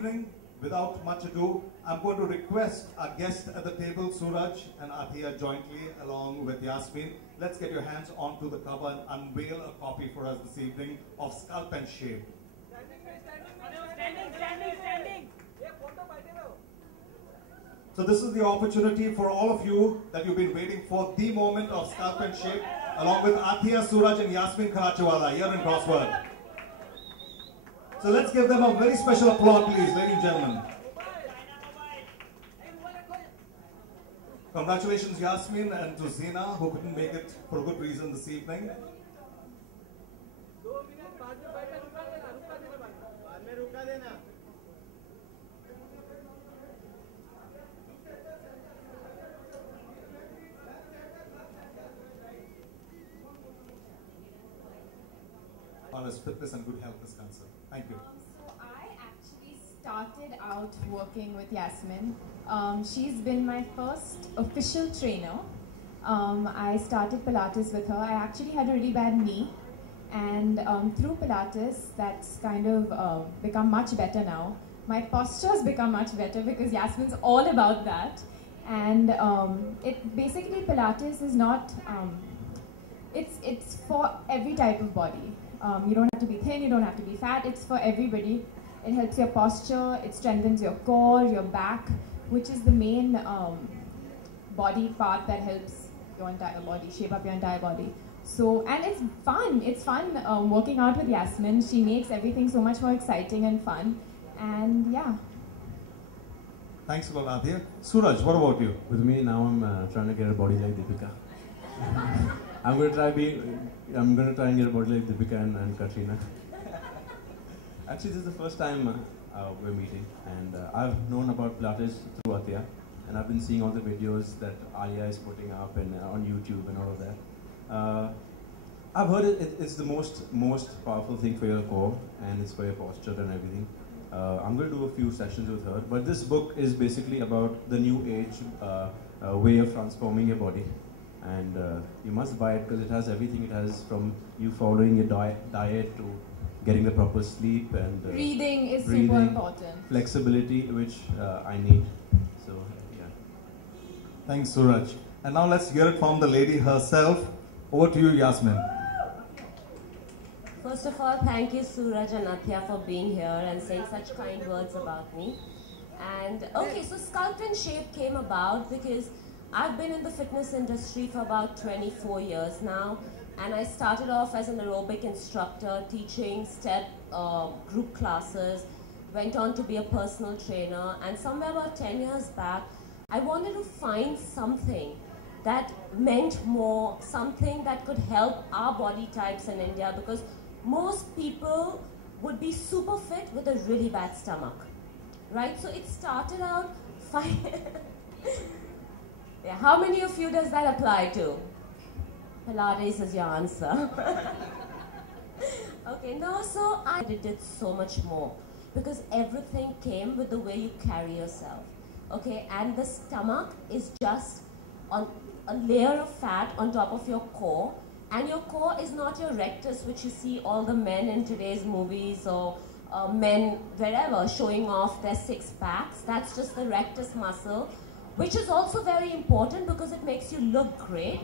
evening, without much ado, I'm going to request our guest at the table, Suraj and Athiya, jointly along with Yasmin. Let's get your hands onto the cover and unveil a copy for us this evening of Sculpt and Shape. Standing. So this is the opportunity for all of you that you've been waiting for, the moment of Sculpt and Shape, along with Athiya, Suraj and Yasmin Karachiwala here in Crossword. So let's give them a very special applause, please, ladies and gentlemen. Congratulations, Yasmin, and to Zina, who couldn't make it for a good reason this evening. As fitness and good health is concerned. Thank you. So I actually started out working with Yasmin. She's been my first official trainer. I started Pilates with her. I actually had a really bad knee, and through Pilates, that's kind of become much better now. My posture's become much better because Yasmin's all about that. And basically Pilates is not, it's for every type of body. You don't have to be thin, you don't have to be fat, it's for everybody. It helps your posture, it strengthens your core, your back, which is the main body part that helps your entire body, shape up your entire body. So, and it's fun working out with Yasmin. She makes everything so much more exciting and fun, and yeah. Thanks a lot, Athiya. Suraj, what about you? With me now, I'm trying to get a body like Deepika. I'm going to try and get a body like Deepika and Katrina. Actually, this is the first time we're meeting, and I've known about Pilates through Athiya, and I've been seeing all the videos that Alia is putting up and on YouTube and all of that. I've heard it's the most powerful thing for your core, and it's for your posture and everything. I'm going to do a few sessions with her, but this book is basically about the new age way of transforming your body. And you must buy it because it has everything. It has from you following your diet to getting the proper sleep and breathing is super important. Flexibility, which I need. So yeah. Thanks, Suraj. And now let's hear it from the lady herself. Over to you, Yasmin. First of all, thank you, Suraj and Athiya, for being here and saying such kind words about me. And okay, so Sculpt and Shape came about because I've been in the fitness industry for about 24 years now, and I started off as an aerobic instructor teaching step group classes, went on to be a personal trainer, and somewhere about 10 years back, I wanted to find something that meant more, something that could help our body types in India, because most people would be super fit with a really bad stomach, right? So it started out fine. Yeah, how many of you does that apply to? Pilates is your answer. Okay, no, so I did so much more because everything came with the way you carry yourself. Okay, and the stomach is just on a layer of fat on top of your core, and your core is not your rectus, which you see all the men in today's movies or men wherever showing off their six packs. That's just the rectus muscle, which is also very important because it makes you look great.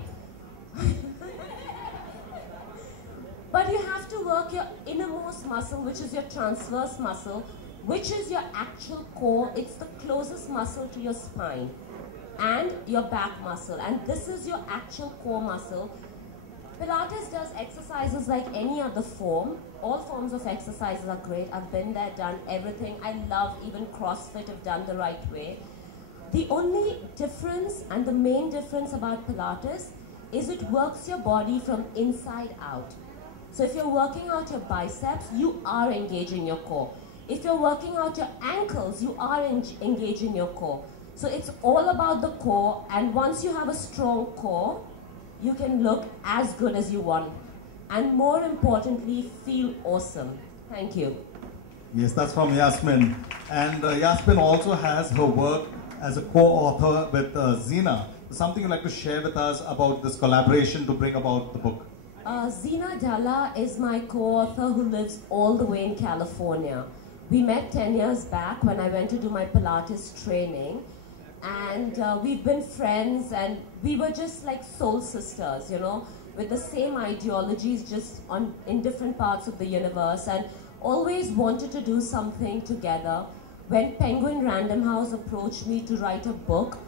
But you have to work your innermost muscle, which is your transverse muscle, which is your actual core. It's the closest muscle to your spine and your back muscle, and this is your actual core muscle. Pilates does exercises like any other form. All forms of exercises are great. I've been there, done everything. I love even CrossFit if done the right way. The only difference and the main difference about Pilates is it works your body from inside out. So if you're working out your biceps, you are engaging your core. If you're working out your ankles, you are engaging your core. So it's all about the core, and once you have a strong core, you can look as good as you want. And more importantly, feel awesome. Thank you. Yes, that's from Yasmin. And Yasmin also has her work as a co-author with Zina. Something you'd like to share with us about this collaboration to bring about the book? Zina Dalla is my co-author who lives all the way in California. We met 10 years back when I went to do my Pilates training. And we've been friends, and we were just like soul sisters, you know, with the same ideologies, just in different parts of the universe, and always wanted to do something together. When Penguin Random House approached me to write a book,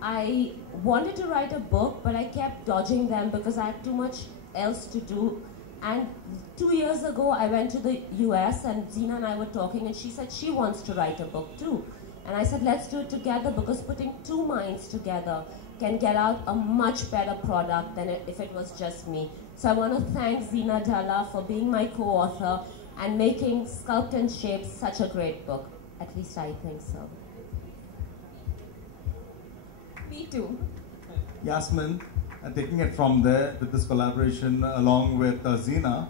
I wanted to write a book, but I kept dodging them because I had too much else to do. And 2 years ago, I went to the US, and Zina and I were talking, and she said she wants to write a book too. And I said, let's do it together, because putting two minds together can get out a much better product than if it was just me. So I want to thank Zina Dhalla for being my co-author and making Sculpt and Shape such a great book. At least I think so. Me too. Yasmin, and taking it from there with this collaboration along with Zina,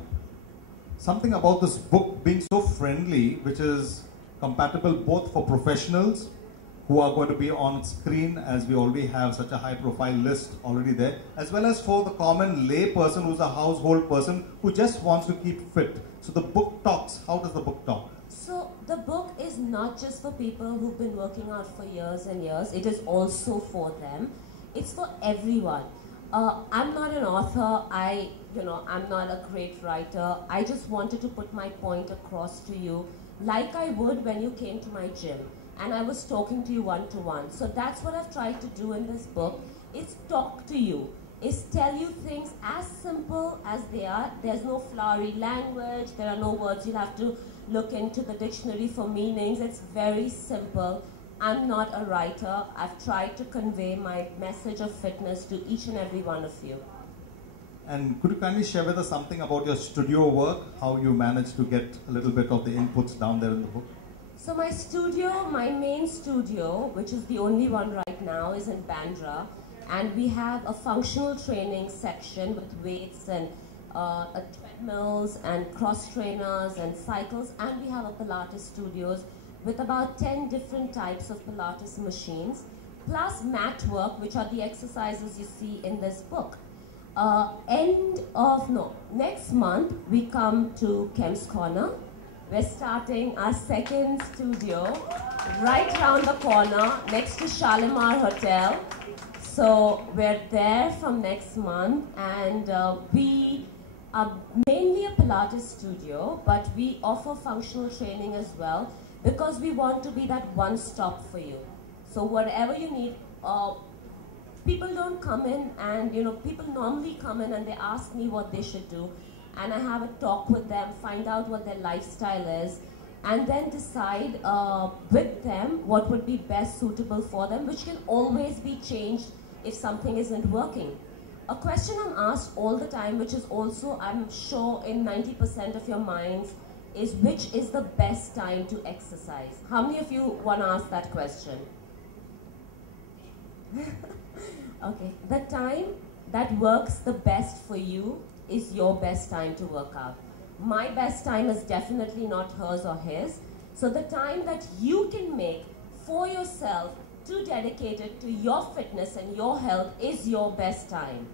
something about this book being so friendly, which is compatible both for professionals who are going to be on screen, as we already have such a high profile list already there, as well as for the common lay person who's a household person who just wants to keep fit. So the book talks. How does the book talk? So the book is not just for people who've been working out for years and years. It is also for them. It's for everyone. I'm not an author. I'm not a great writer. I just wanted to put my point across to you, like I would when you came to my gym and I was talking to you one-to-one. So that's what I've tried to do in this book, is talk to you, is tell you things as simple as they are. There's no flowery language, there are no words you'll have to look into the dictionary for meanings. It's very simple. I'm not a writer. I've tried to convey my message of fitness to each and every one of you. And could you kindly share with us something about your studio work, how you managed to get a little bit of the inputs down there in the book? So my studio, my main studio, which is the only one right now, is in Bandra. And we have a functional training section with weights and treadmills and cross trainers and cycles. And we have a Pilates studios with about 10 different types of Pilates machines, plus mat work, which are the exercises you see in this book. Next month we come to Kem's Corner. We're starting our second studio right around the corner next to Shalimar Hotel. So we're there from next month, and we are mainly a Pilates studio, but we offer functional training as well, because we want to be that one-stop for you. So whatever you need, people don't come in and, people normally come in and they ask me what they should do. And I have a talk with them, find out what their lifestyle is, and then decide with them what would be best suitable for them, which can always be changed if something isn't working. A question I'm asked all the time, which is also, I'm sure, in 90% of your minds, is which is the best time to exercise? How many of you want to ask that question? Okay, the time that works the best for you is your best time to work out. My best time is definitely not hers or his. So the time that you can make for yourself to dedicate it to your fitness and your health is your best time.